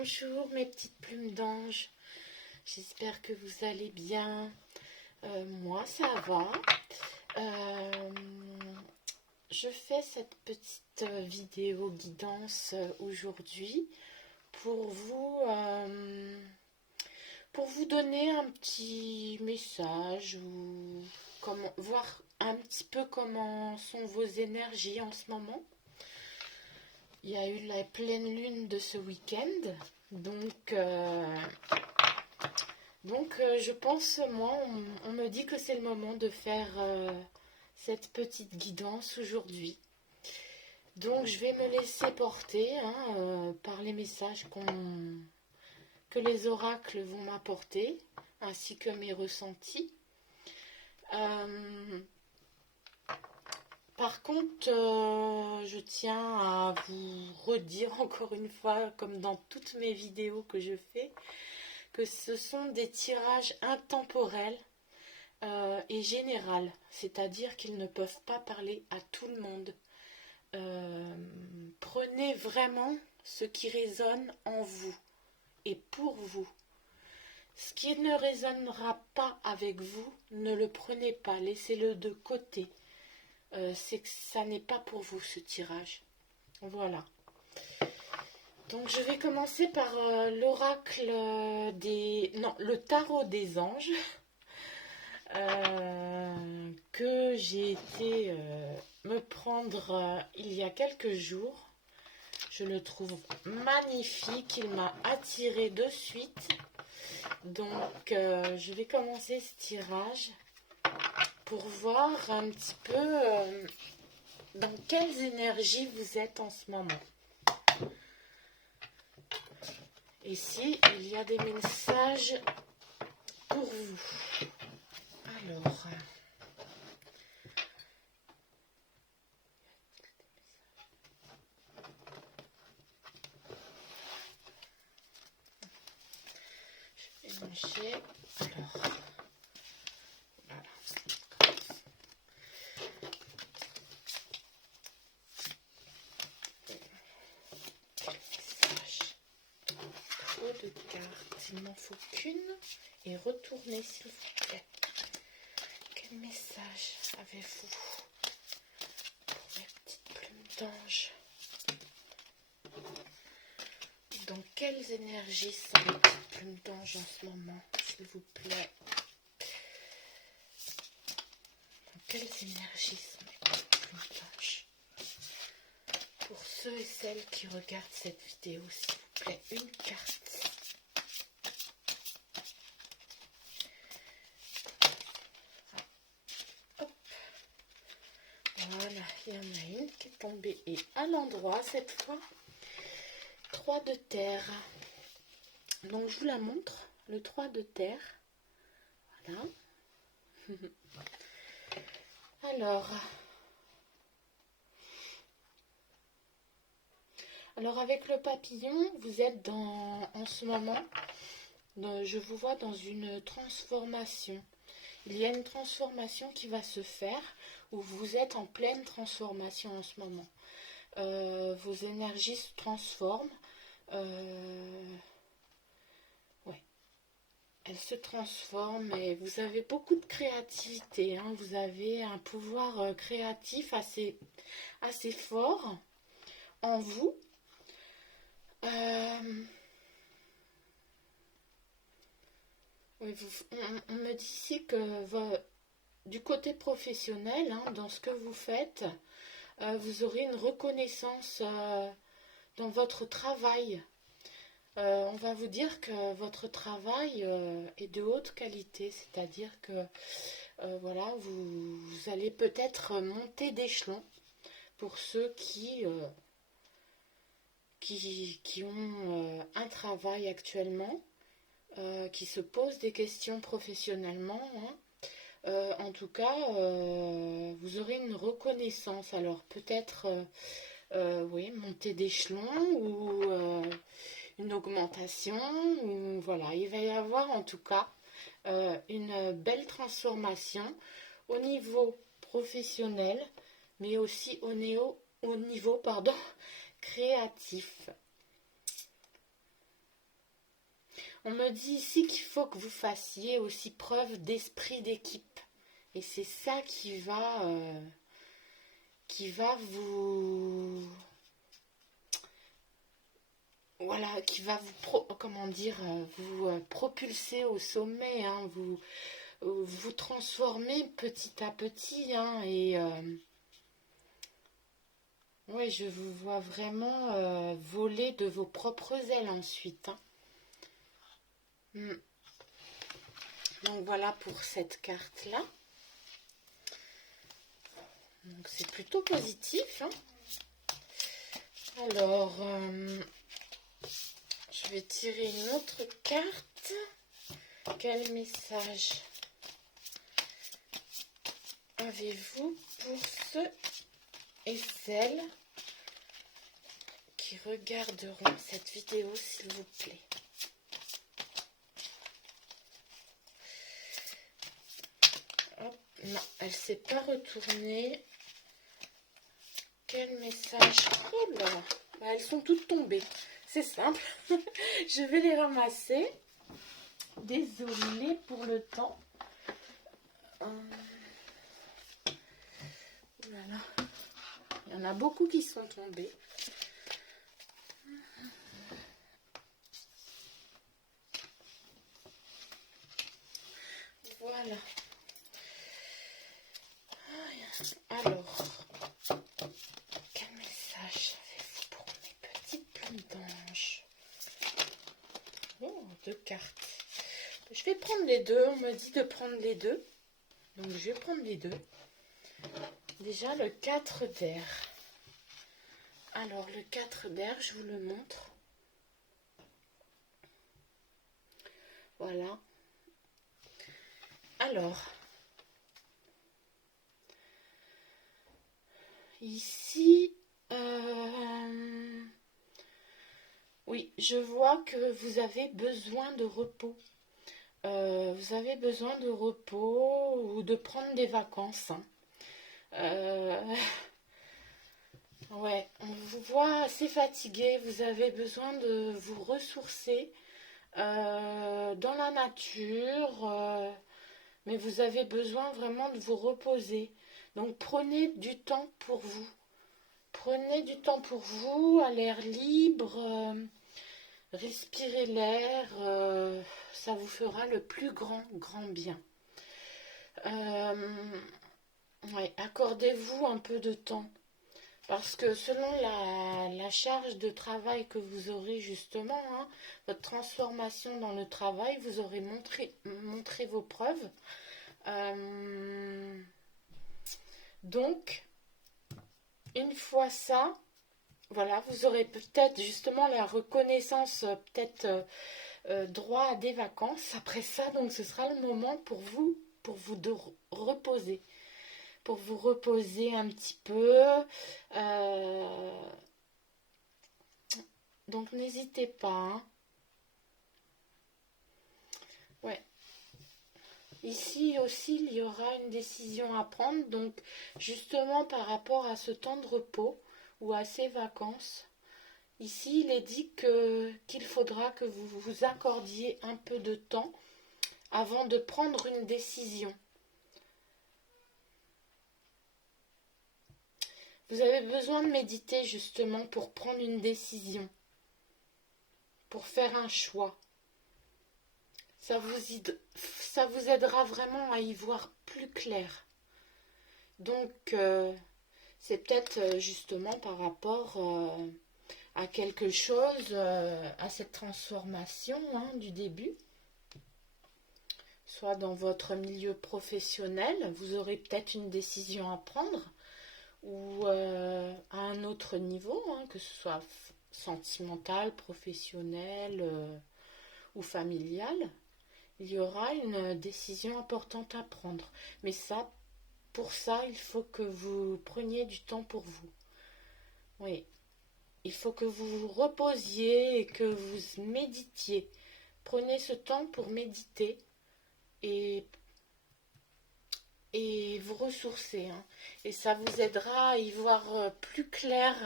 Bonjour mes petites plumes d'ange, j'espère que vous allez bien. Moi ça va. Euh, je fais cette petite vidéo guidance aujourd'hui pour vous donner un petit message ou voir un petit peu comment sont vos énergies en ce moment. Il y a eu la pleine lune de ce week-end, donc je pense, moi, on me dit que c'est le moment de faire cette petite guidance aujourd'hui. Donc je vais me laisser porter par les messages que les oracles vont m'apporter, ainsi que mes ressentis. Par contre, je tiens à vous redire encore une fois, comme dans toutes mes vidéos que je fais, que ce sont des tirages intemporels et généraux, c'est-à-dire qu'ils ne peuvent pas parler à tout le monde. Prenez vraiment ce qui résonne en vous et pour vous. Ce qui ne résonnera pas avec vous, ne le prenez pas, laissez-le de côté. C'est que ça n'est pas pour vous ce tirage. Voilà. Donc je vais commencer par l'oracle le tarot des anges que j'ai été me prendre il y a quelques jours. Je le trouve magnifique, il m'a attiré de suite. Donc je vais commencer ce tirage pour voir un petit peu dans quelles énergies vous êtes en ce moment. Ici, il y a des messages pour vous. Alors, je vais manger. Alors, voilà. Trop de cartes, il m'en faut qu'une. Et retournez s'il vous plaît. Quel message avez-vous pour mes petites plumes d'ange? Dans quelles énergies sont les petites plumes d'ange en ce moment, s'il vous plaît? Dans quelles énergies sont les petites plumes d'ange? Pour ceux et celles qui regardent cette vidéo, s'il vous plaît, une carte. Voilà, il y en a une qui est tombée et à l'endroit cette fois. 3 de terre. Donc je vous la montre, le 3 de terre. Voilà. Alors avec le papillon, vous êtes en ce moment, je vous vois dans une transformation. Il y a une transformation qui va se faire, où vous êtes en pleine transformation en ce moment. Vos énergies se transforment. Elles se transforment et vous avez beaucoup de créativité. Vous avez un pouvoir créatif assez fort en vous. Oui, on me dit ici que du côté professionnel, dans ce que vous faites, vous aurez une reconnaissance dans votre travail. On va vous dire que votre travail est de haute qualité, c'est-à-dire que voilà, vous allez peut-être monter d'échelon pour ceux qui ont un travail actuellement, qui se posent des questions professionnellement. En tout cas, vous aurez une reconnaissance. Alors peut-être, oui, monter d'échelon ou une augmentation. Ou, voilà, il va y avoir en tout cas une belle transformation au niveau professionnel, mais aussi au niveau créatif. On me dit ici qu'il faut que vous fassiez aussi preuve d'esprit d'équipe. Et c'est ça qui va vous... Voilà, qui va vous propulser au sommet, hein, vous transformer petit à petit, hein, et ouais, je vous vois vraiment voler de vos propres ailes ensuite, hein. Donc voilà pour cette carte-là. Donc c'est plutôt positif, hein. Alors, je vais tirer une autre carte. Quel message avez-vous pour ceux et celles qui regarderont cette vidéo, s'il vous plaît? Hop, non, elle ne s'est pas retournée. Quel message? Oh là, bah, elles sont toutes tombées. C'est simple. Je vais les ramasser. Désolée pour le temps. Voilà. Il y en a beaucoup qui sont tombés. Voilà. Alors, quel message avez-vous pour mes petites plumes d'ange? Oh, 2 cartes. Je vais prendre les deux. On me dit de prendre les deux. Donc, je vais prendre les deux. Déjà, le 4 d'air. Alors, le 4 d'air, je vous le montre. Voilà. Alors, ici, oui, je vois que vous avez besoin de repos. Vous avez besoin de repos ou de prendre des vacances, hein. Ouais, on vous voit assez fatigué. Vous avez besoin de vous ressourcer dans la nature, mais vous avez besoin vraiment de vous reposer. Donc prenez du temps pour vous. Prenez du temps pour vous, à l'air libre, respirez l'air, ça vous fera le plus grand bien. Ouais, accordez-vous un peu de temps. Parce que selon la charge de travail que vous aurez justement, hein, votre transformation dans le travail, vous aurez montré vos preuves. Donc, une fois ça, voilà, vous aurez peut-être justement la reconnaissance, peut-être droit à des vacances. Après ça, donc ce sera le moment pour vous de reposer. Pour vous reposer un petit peu. Donc n'hésitez pas, hein. Ouais. Ici aussi, il y aura une décision à prendre. Donc justement par rapport à ce temps de repos ou à ces vacances, ici il est dit qu'il faudra que vous vous accordiez un peu de temps avant de prendre une décision. Vous avez besoin de méditer justement pour prendre une décision, pour faire un choix. Ça vous aidera vraiment à y voir plus clair. Donc, c'est peut-être justement par rapport à quelque chose, à cette transformation, hein, du début. Soit dans votre milieu professionnel, vous aurez peut-être une décision à prendre, ou à un autre niveau, hein, que ce soit sentimental, professionnel ou familial. Il y aura une décision importante à prendre. Mais ça, pour ça, il faut que vous preniez du temps pour vous. Oui, il faut que vous vous reposiez et que vous méditiez. Prenez ce temps pour méditer et vous ressourcer, hein. Et ça vous aidera à y voir plus clair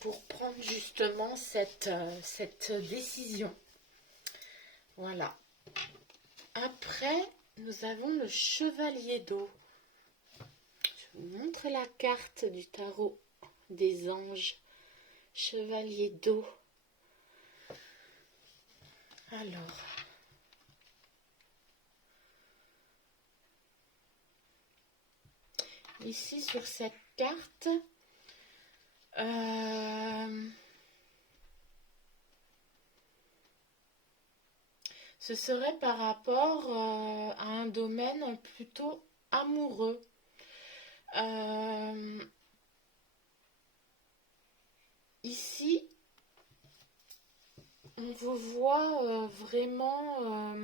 pour prendre justement cette décision. Voilà. Après, nous avons le chevalier d'eau. Je vous montre la carte du tarot des anges. Chevalier d'eau. Alors, ici sur cette carte, ce serait par rapport à un domaine plutôt amoureux. Ici, on vous voit vraiment...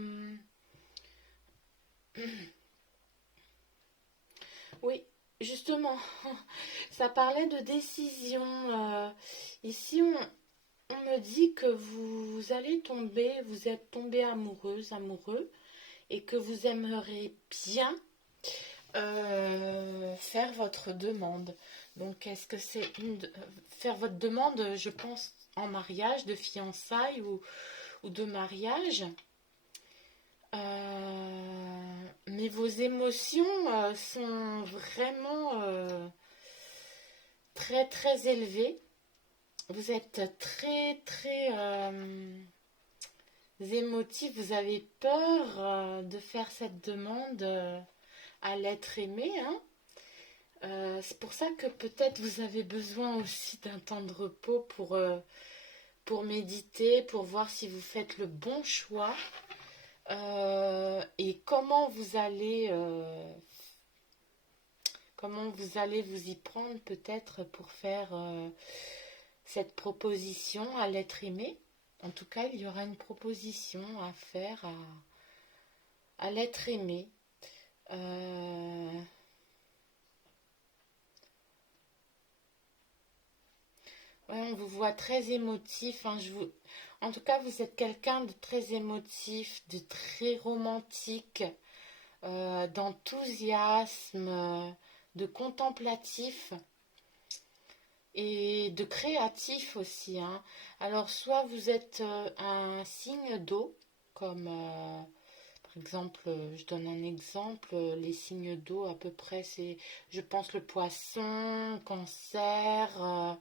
oui, justement, ça parlait de décision. Ici, on me dit que vous allez tomber, vous êtes tombé amoureuse, amoureux, et que vous aimeriez bien faire votre demande. Donc, est-ce que c'est faire votre demande, je pense, en mariage, de fiançailles ou de mariage? Mais vos émotions sont vraiment très très élevées. Vous êtes très très émotif. Vous avez peur de faire cette demande à l'être aimé, hein. C'est pour ça que peut-être vous avez besoin aussi d'un temps de repos pour méditer, pour voir si vous faites le bon choix. Et comment vous allez vous y prendre peut-être pour faire cette proposition à l'être aimé. En tout cas, il y aura une proposition à faire à l'être aimé. Ouais, on vous voit très émotif, hein, en tout cas, vous êtes quelqu'un de très émotif, de très romantique, d'enthousiasme, de contemplatif et de créatif aussi, hein. Alors, soit vous êtes un signe d'eau, comme par exemple, je donne un exemple, les signes d'eau à peu près, c'est, je pense, le poisson, cancer,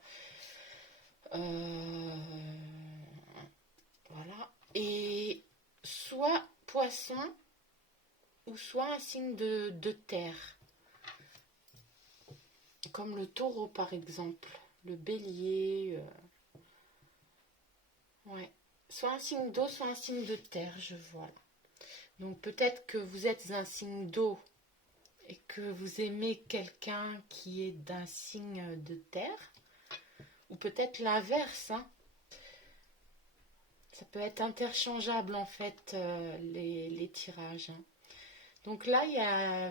voilà. Et soit poisson ou soit un signe de terre, comme le taureau par exemple, le bélier. Ouais. Soit un signe d'eau, soit un signe de terre, je vois là. Donc peut-être que vous êtes un signe d'eau et que vous aimez quelqu'un qui est d'un signe de terre, ou peut-être l'inverse, hein. Ça peut être interchangeable en fait, les tirages, hein. Donc là,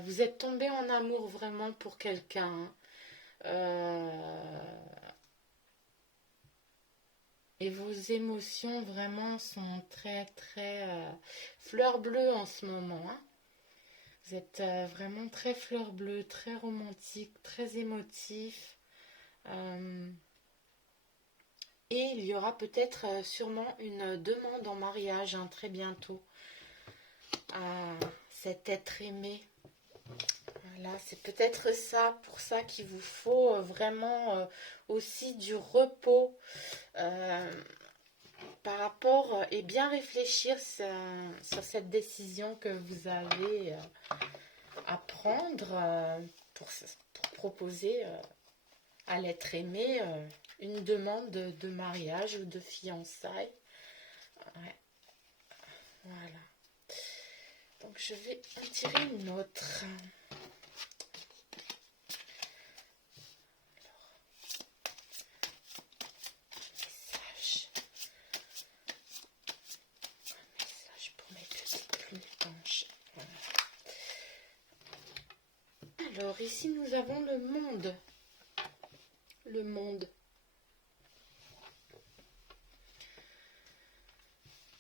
vous êtes tombé en amour vraiment pour quelqu'un, hein. Et vos émotions vraiment sont très très fleur bleue en ce moment, hein. Vous êtes vraiment très fleur bleue, très romantique, très émotif. Euh, et il y aura peut-être sûrement une demande en mariage, hein, très bientôt à cet être aimé. Voilà, c'est peut-être ça, pour ça qu'il vous faut vraiment aussi du repos par rapport et bien réfléchir sur cette décision que vous avez à prendre pour proposer à l'être aimé une demande de mariage ou de fiançailles. Ouais, voilà. Donc je vais en tirer une autre. Alors ici nous avons le monde. Le monde.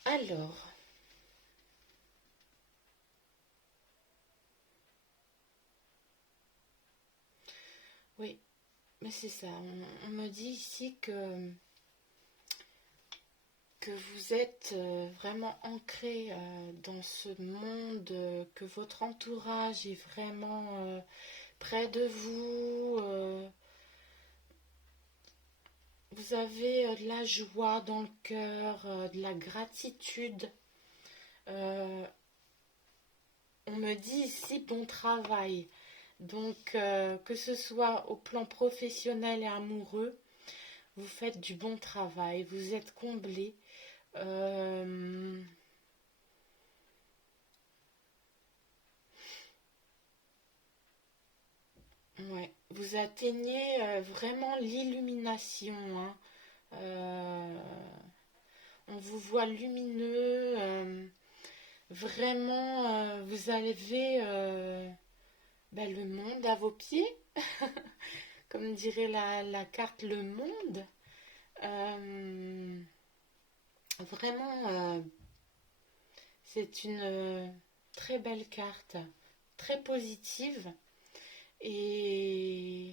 Alors, oui, mais c'est ça. On me dit ici que que vous êtes vraiment ancré dans ce monde, que votre entourage est vraiment près de vous. Vous avez de la joie dans le cœur, de la gratitude. On me dit ici bon travail. Donc, que ce soit au plan professionnel et amoureux, vous faites du bon travail, vous êtes comblé. Ouais, vous atteignez vraiment l'illumination, hein. Euh, on vous voit lumineux. Vraiment, vous avez le monde à vos pieds, comme dirait la carte Le Monde. Euh, Vraiment, c'est une très belle carte, très positive. Et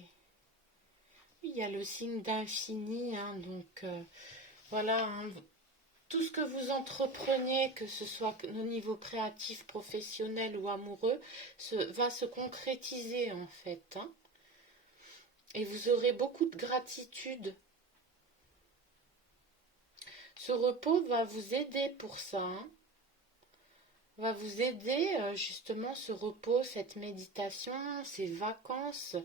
il y a le signe d'infini, hein, donc voilà, hein, tout ce que vous entreprenez, que ce soit au niveau créatif, professionnel ou amoureux, va se concrétiser en fait, hein. Et vous aurez beaucoup de gratitude. Ce repos va vous aider pour ça, hein. Va vous aider justement ce repos, cette méditation, ces vacances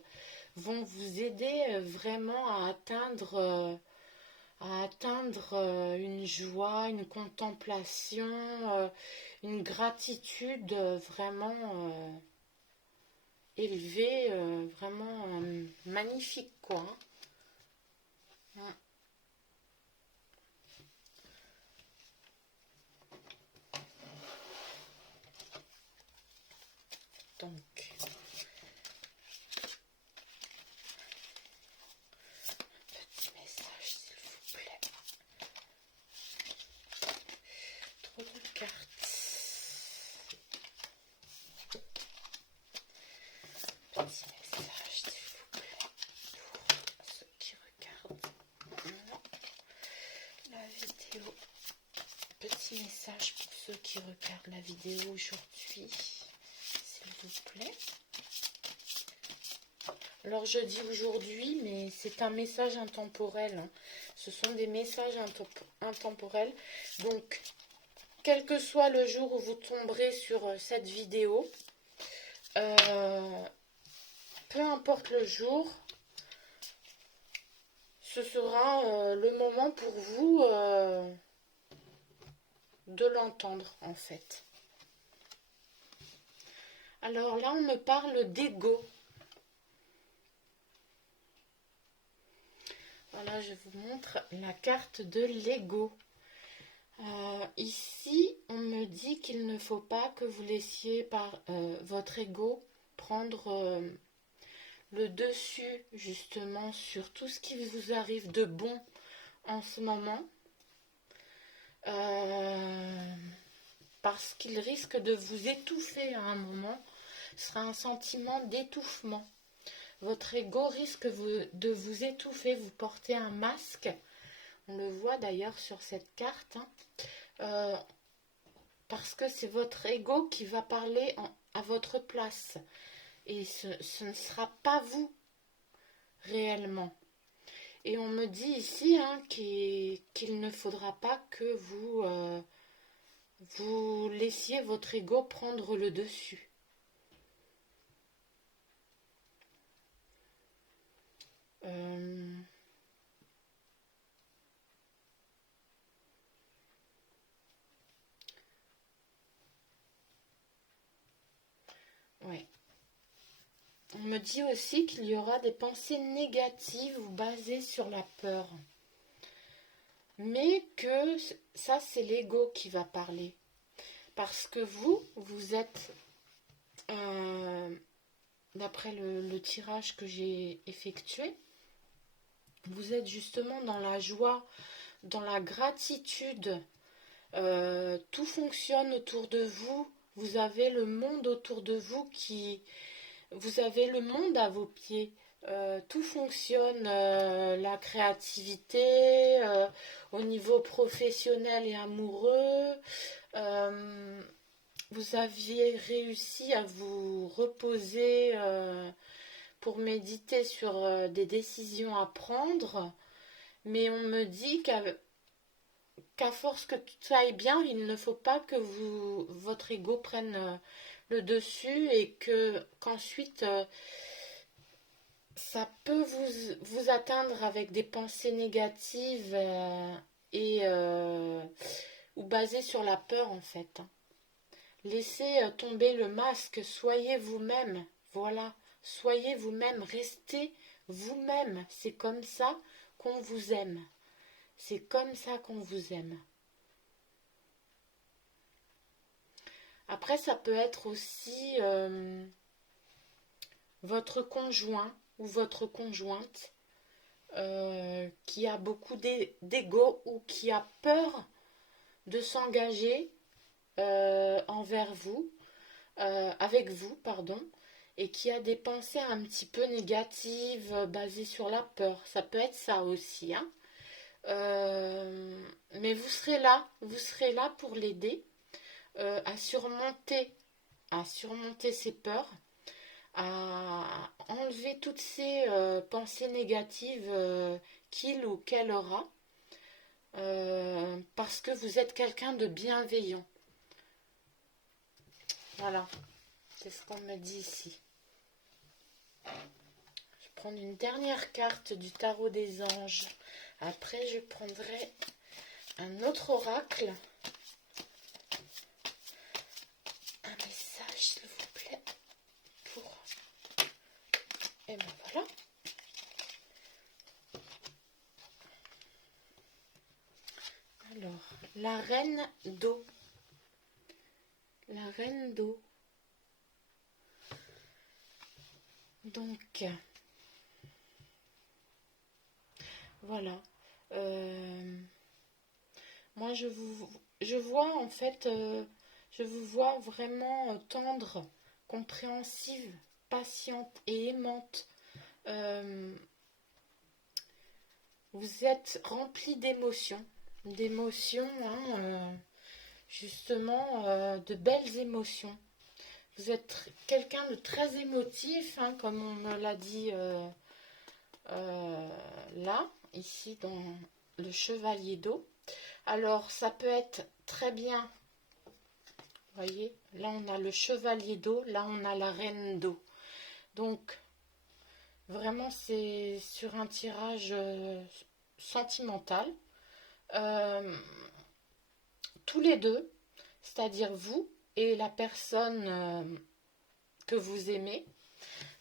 vont vous aider vraiment à atteindre une joie, une contemplation, une gratitude vraiment élevée, vraiment magnifique quoi, hein. Donc, petit message s'il vous plaît. Trop de cartes. Petit message s'il vous plaît pour ceux qui regardent la vidéo. Petit message pour ceux qui regardent la vidéo aujourd'hui, s'il vous plaît. Alors je dis aujourd'hui, mais c'est un message intemporel, hein. Ce sont des messages intemporels. Donc, quel que soit le jour où vous tomberez sur cette vidéo, peu importe le jour, ce sera le moment pour vous de l'entendre en fait. Alors là, on me parle d'ego. Voilà, je vous montre la carte de l'ego. Ici, on me dit qu'il ne faut pas que vous laissiez votre ego prendre le dessus justement sur tout ce qui vous arrive de bon en ce moment. Parce qu'il risque de vous étouffer à un moment. Ce sera un sentiment d'étouffement. Votre ego risque de vous étouffer, vous portez un masque. On le voit d'ailleurs sur cette carte, hein. Parce que c'est votre ego qui va parler à votre place. Et ce ne sera pas vous réellement. Et on me dit ici hein, qu'il ne faudra pas que vous laissiez votre ego prendre le dessus. Ouais. On me dit aussi qu'il y aura des pensées négatives ou basées sur la peur. Mais que ça, c'est l'ego qui va parler. Parce que vous êtes, d'après le tirage que j'ai effectué, vous êtes justement dans la joie, dans la gratitude. Tout fonctionne autour de vous. Vous avez le monde autour de vous vous avez le monde à vos pieds. Tout fonctionne, la créativité, au niveau professionnel et amoureux. Euh, Vous aviez réussi à vous reposer pour méditer sur des décisions à prendre, mais on me dit qu'à force que tout aille bien, il ne faut pas que votre ego prenne le dessus et qu'ensuite ça peut vous atteindre avec des pensées négatives et ou basées sur la peur en fait. Laissez tomber le masque, soyez vous-même, voilà, soyez vous-même, restez vous-même, c'est comme ça qu'on vous aime, c'est comme ça qu'on vous aime. Après, ça peut être aussi votre conjoint ou votre conjointe qui a beaucoup d'ego ou qui a peur de s'engager envers vous, avec vous, pardon, et qui a des pensées un petit peu négatives basées sur la peur. Ça peut être ça aussi, hein. Mais vous serez là pour l'aider à surmonter ses peurs, à enlever toutes ces pensées négatives qu'il ou qu'elle aura, parce que vous êtes quelqu'un de bienveillant. Voilà, c'est ce qu'on me dit ici. Je vais prendre une dernière carte du tarot des anges. Après, je prendrai un autre oracle. Un message, s'il vous plaît. Pour... Et ben voilà. Alors, la reine d'eau. La reine d'eau. Donc, voilà. Moi, je vois en fait, je vous vois vraiment tendre, compréhensive, patiente et aimante. Euh, Vous êtes rempli d'émotions, hein, justement, de belles émotions. Vous êtes quelqu'un de très émotif, hein, comme on me l'a dit là, ici dans le chevalier d'eau. Alors, ça peut être très bien, vous voyez, là on a le chevalier d'eau, là on a la reine d'eau. Donc, vraiment, c'est sur un tirage sentimental. Euh, Tous les deux, c'est-à-dire vous et la personne que vous aimez,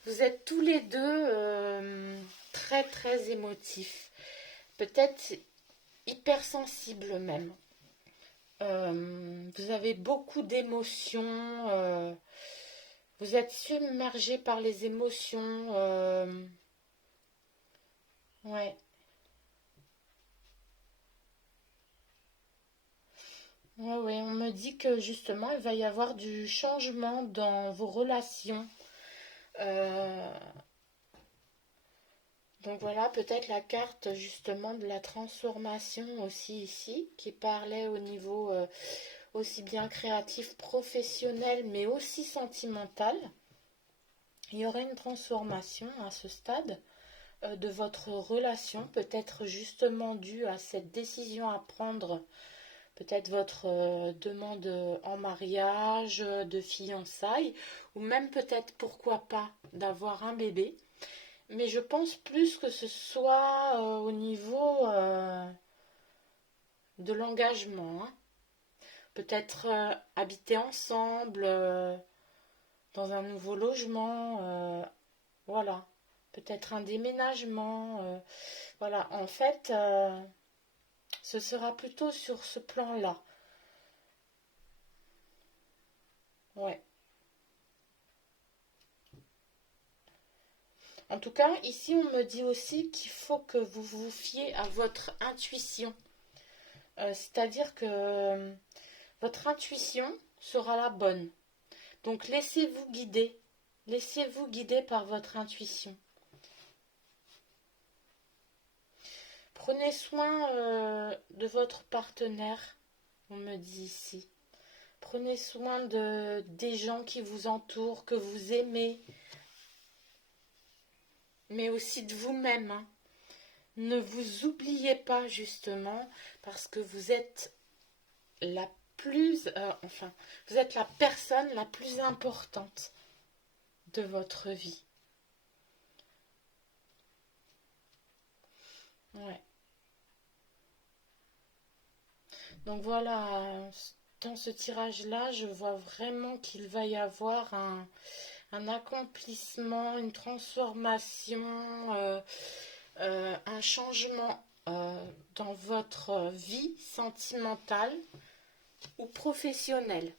vous êtes tous les deux très très émotifs, peut-être hypersensibles même. Vous avez beaucoup d'émotions, vous êtes submergé par les émotions. Ouais. Ouais, ouais, on me dit que justement il va y avoir du changement dans vos relations. Euh, donc voilà, peut-être la carte justement de la transformation aussi ici, qui parlait au niveau aussi bien créatif, professionnel, mais aussi sentimental. Il y aurait une transformation à ce stade de votre relation, peut-être justement due à cette décision à prendre, peut-être votre demande en mariage, de fiançailles, ou même peut-être pourquoi pas d'avoir un bébé. Mais je pense plus que ce soit au niveau de l'engagement, hein. Peut-être habiter ensemble dans un nouveau logement, voilà. Peut-être un déménagement, voilà. En fait, ce sera plutôt sur ce plan-là. Ouais. En tout cas, ici, on me dit aussi qu'il faut que vous vous fiez à votre intuition. C'est-à-dire que votre intuition sera la bonne. Donc, laissez-vous guider. Laissez-vous guider par votre intuition. Prenez soin de votre partenaire, on me dit ici. Prenez soin des gens qui vous entourent, que vous aimez, mais aussi de vous-même, hein. Ne vous oubliez pas justement, parce que vous êtes la vous êtes la personne la plus importante de votre vie. Ouais. Donc voilà, dans ce tirage-là, je vois vraiment qu'il va y avoir un accomplissement, une transformation, un changement dans votre vie sentimentale ou professionnelle.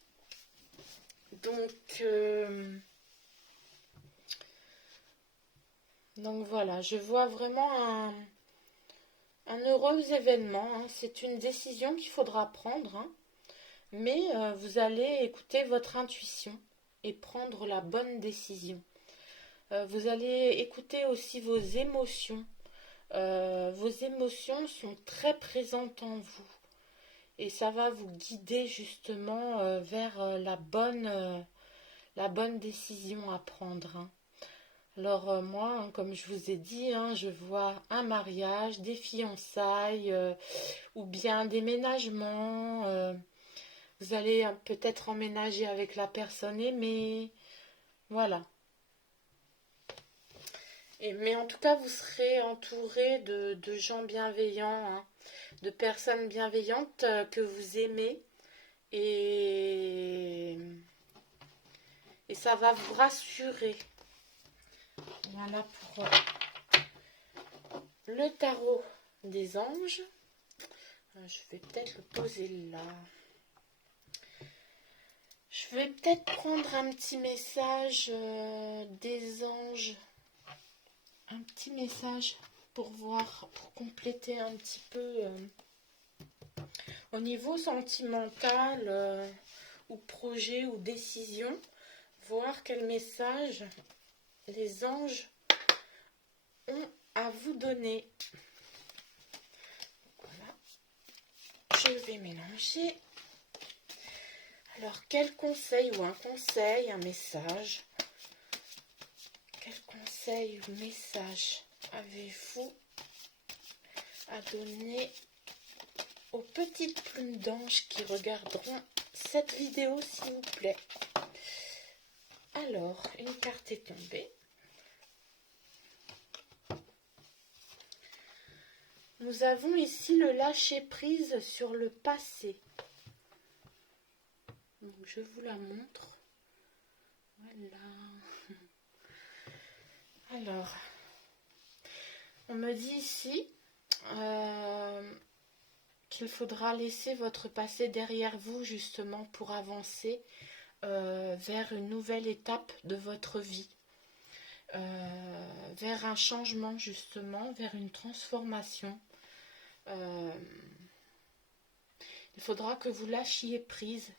Donc voilà, je vois vraiment un heureux événement, hein. C'est une décision qu'il faudra prendre, hein. Mais vous allez écouter votre intuition et prendre la bonne décision. Vous allez écouter aussi vos émotions. Vos émotions sont très présentes en vous. Et ça va vous guider justement vers la bonne décision à prendre, hein. Alors moi, hein, comme je vous ai dit, hein, je vois un mariage, des fiançailles ou bien déménagement. Vous allez peut-être emménager avec la personne aimée. Voilà. Mais en tout cas, vous serez entouré de gens bienveillants, hein, de personnes bienveillantes que vous aimez. Et, et ça va vous rassurer. Voilà pour le tarot des anges. Je vais peut-être le poser là. Je vais peut-être prendre un petit message des anges. Un petit message pour voir, pour compléter un petit peu au niveau sentimental ou projet ou décision. Voir quel message les anges ont à vous donner. Voilà. Je vais mélanger. Alors, quel conseil ou un conseil, un message? Quel conseil ou message avez-vous à donner aux petites plumes d'anges qui regarderont cette vidéo, s'il vous plaît? Alors, une carte est tombée. Nous avons ici le lâcher-prise sur le passé. Donc, je vous la montre. Voilà. Alors, on me dit ici qu'il faudra laisser votre passé derrière vous justement pour avancer vers une nouvelle étape de votre vie. Vers un changement justement, vers une transformation. Il faudra que vous lâchiez prise.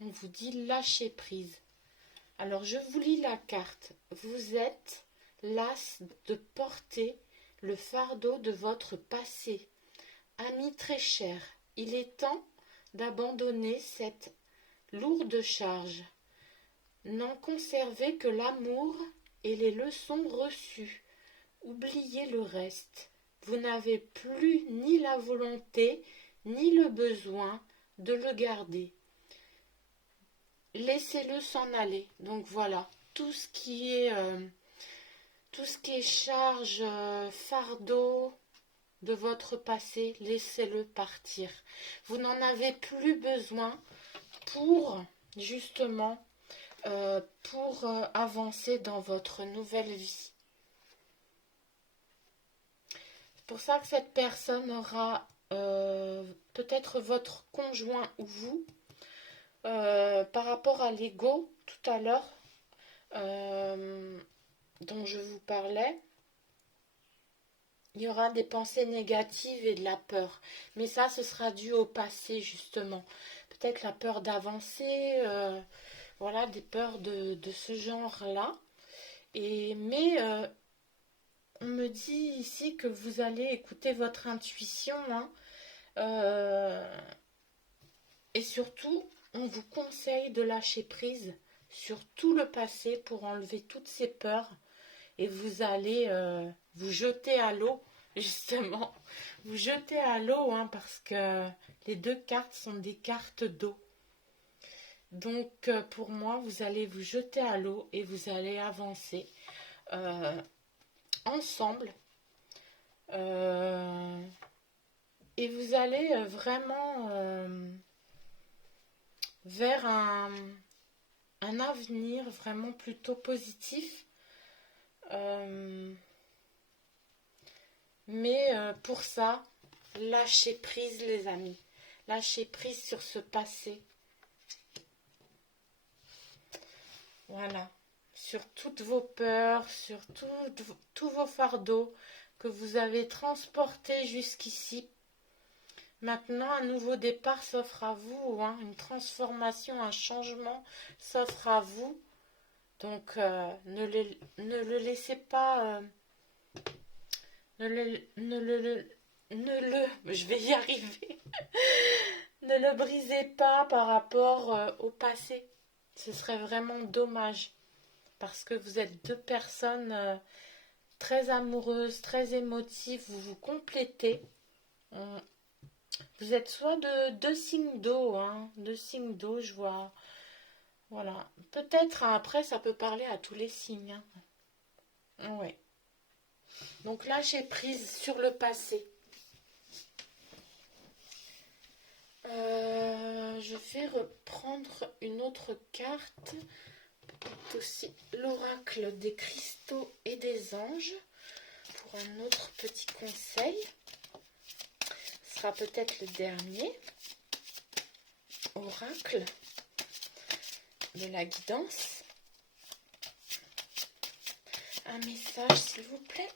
On vous dit lâcher prise. Alors je vous lis la carte. Vous êtes las de porter le fardeau de votre passé. Ami très cher, il est temps d'abandonner cette lourde charge. N'en conservez que l'amour et les leçons reçues. Oubliez le reste. Vous n'avez plus ni la volonté ni le besoin de le garder. Laissez-le s'en aller. Donc voilà, tout ce qui est charge, fardeau de votre passé, laissez-le partir. Vous n'en avez plus besoin pour justement avancer dans votre nouvelle vie. C'est pour ça que cette personne aura peut-être votre conjoint ou vous. Par rapport à l'ego tout à l'heure dont je vous parlais, il y aura des pensées négatives et de la peur, mais ça ce sera dû au passé justement, peut-être la peur d'avancer, voilà, des peurs de ce genre là, mais on me dit ici que vous allez écouter votre intuition, hein. Euh, et surtout, on vous conseille de lâcher prise sur tout le passé pour enlever toutes ces peurs. Et vous allez vous jeter à l'eau, justement. Vous jeter à l'eau, hein, parce que les deux cartes sont des cartes d'eau. Donc, pour moi, vous allez vous jeter à l'eau et vous allez avancer ensemble. Et vous allez vraiment vers un avenir vraiment plutôt positif. Mais pour ça, lâchez prise les amis. Lâchez prise sur ce passé. Voilà. Sur toutes vos peurs, sur tous vos fardeaux que vous avez transportés jusqu'ici. Maintenant, un nouveau départ s'offre à vous, hein, une transformation, un changement s'offre à vous. Donc, ne le laissez pas, je vais y arriver, ne le brisez pas par rapport au passé. Ce serait vraiment dommage, parce que vous êtes deux personnes très amoureuses, très émotives, vous vous complétez. Vous êtes soit de deux signes d'eau, hein, deux signes d'eau, je vois. Voilà. Peut-être après, ça peut parler à tous les signes. Hein. Ouais. Donc lâchez prise sur le passé. Je vais reprendre une autre carte. Peut-être aussi l'oracle des cristaux et des anges. Pour un autre petit conseil. Ce sera peut-être le dernier. Oracle de la guidance. Un message, s'il vous plaît.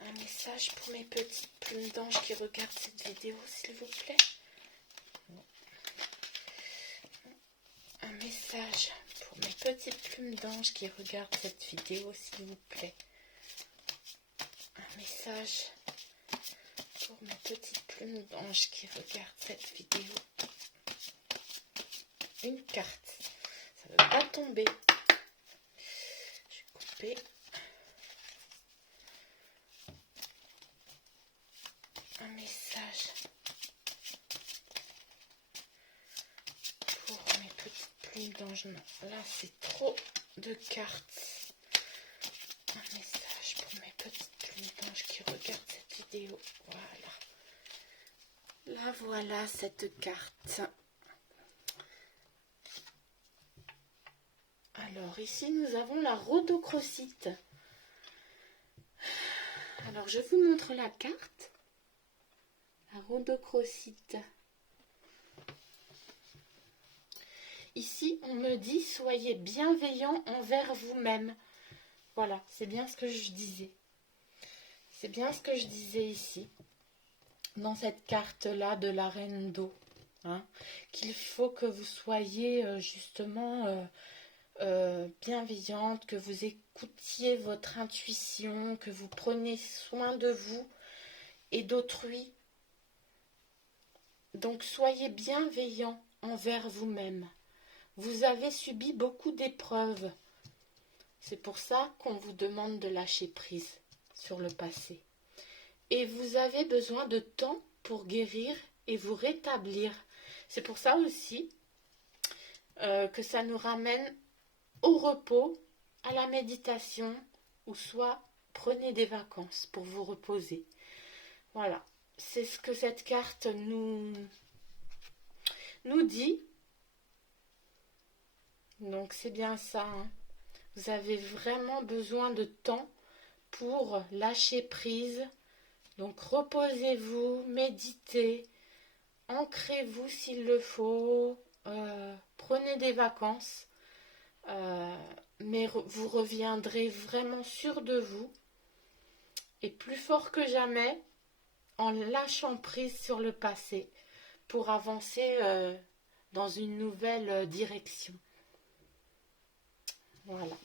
Un message pour mes petites plumes d'ange qui regardent cette vidéo, s'il vous plaît. Un message pour mes petites plumes d'ange qui regardent cette vidéo, s'il vous plaît. Un message pour mes petites plumes d'ange qui regardent cette vidéo. Une carte. Ça ne va pas tomber. Je vais couper. Un message pour mes petites plumes d'ange. Non, là c'est trop de cartes. Un message pour mes petites plumes d'ange qui regardent cette vidéo. Voilà. Là voilà cette carte. Alors ici nous avons la rhodochrosite. Alors je vous montre la carte. La rhodochrosite. Ici, on me dit soyez bienveillant envers vous-même. Voilà, c'est bien ce que je disais. C'est bien ce que je disais ici, dans cette carte-là de la reine d'eau. Hein, qu'il faut que vous soyez justement bienveillante, que vous écoutiez votre intuition, que vous preniez soin de vous et d'autrui. Donc soyez bienveillant envers vous-même. Vous avez subi beaucoup d'épreuves. C'est pour ça qu'on vous demande de lâcher prise sur le passé. Et vous avez besoin de temps pour guérir et vous rétablir. C'est pour ça aussi que ça nous ramène au repos, à la méditation, ou soit prenez des vacances pour vous reposer. Voilà, c'est ce que cette carte nous dit. Donc c'est bien ça. Hein. Vous avez vraiment besoin de temps pour lâcher prise. Donc reposez-vous, méditez, ancrez-vous s'il le faut, prenez des vacances. Mais vous reviendrez vraiment sûr de vous et plus fort que jamais en lâchant prise sur le passé pour avancer dans une nouvelle direction. Voilà.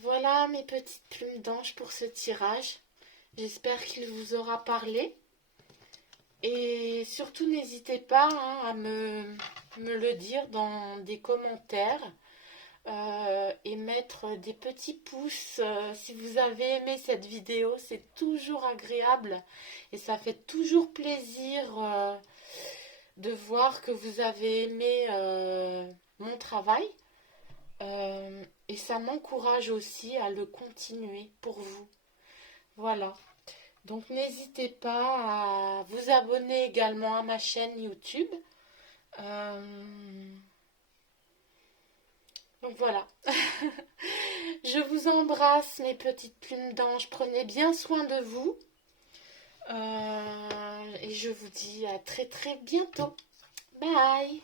Voilà mes petites plumes d'ange pour ce tirage. J'espère qu'il vous aura parlé. Et surtout, n'hésitez pas à me le dire dans des commentaires et mettre des petits pouces. Si vous avez aimé cette vidéo, c'est toujours agréable et ça fait toujours plaisir de voir que vous avez aimé mon travail. Et ça m'encourage aussi à le continuer pour vous. Voilà. Donc n'hésitez pas à vous abonner également à ma chaîne YouTube. Donc voilà. Je vous embrasse mes petites plumes d'ange. Prenez bien soin de vous. Et je vous dis à très très bientôt. Bye.